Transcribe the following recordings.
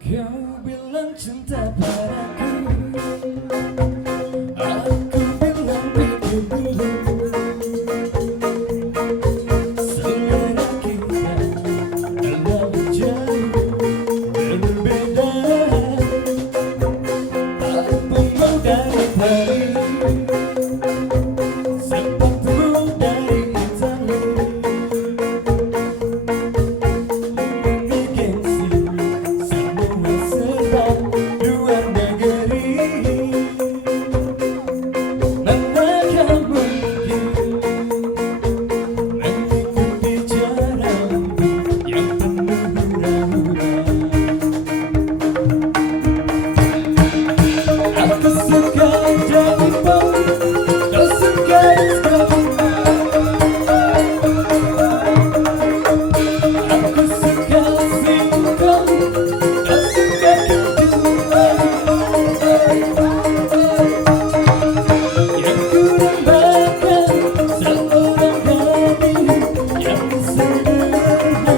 Kau bilang cinta padaku, aku bilang begini. Selera kita terlalu jauh berbeda. Aku mau dari Paris, sepatumu dari Italia. Ini gengsi semua serba luar negeri. Manakah mungkin mengikuti jalanmu yang penuh hura-hura. Aku suka J-pop, kau suka disco. Aku suka singkong, kau suka keju. Yang kurang seorang gadis yang sederhana.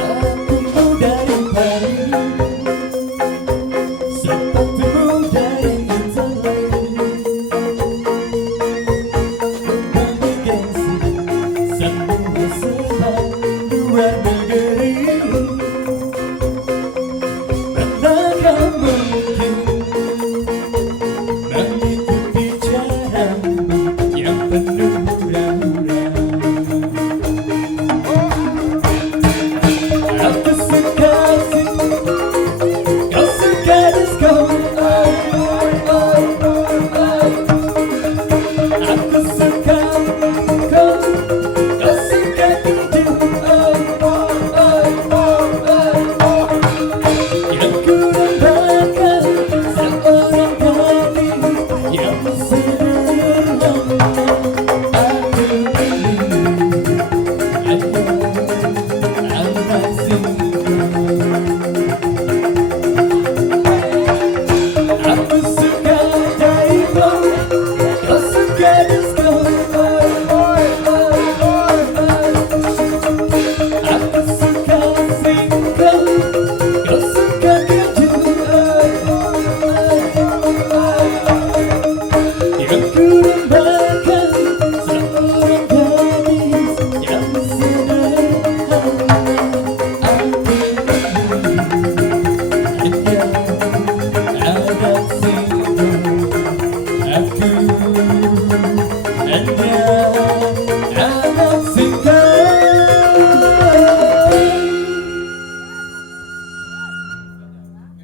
Aku mau dari Paris, sepatumu dari Italia. Bagi gengsi semua serba luar negeri. Manakah mungkin mengikuti jalanmu yang penuh hura-hura. Aku suka singkong, kau suka disco. Aku suka kau, kau suka keju. Yang kurang seorang gadis yang sederhana. Aku anak singkong. Aku suka J-pop, kau suka disco. Aku suka singkong, kau suka keju. Yang kurang seorang gadis yang sederhana. Aku anak singkong. Aku hanya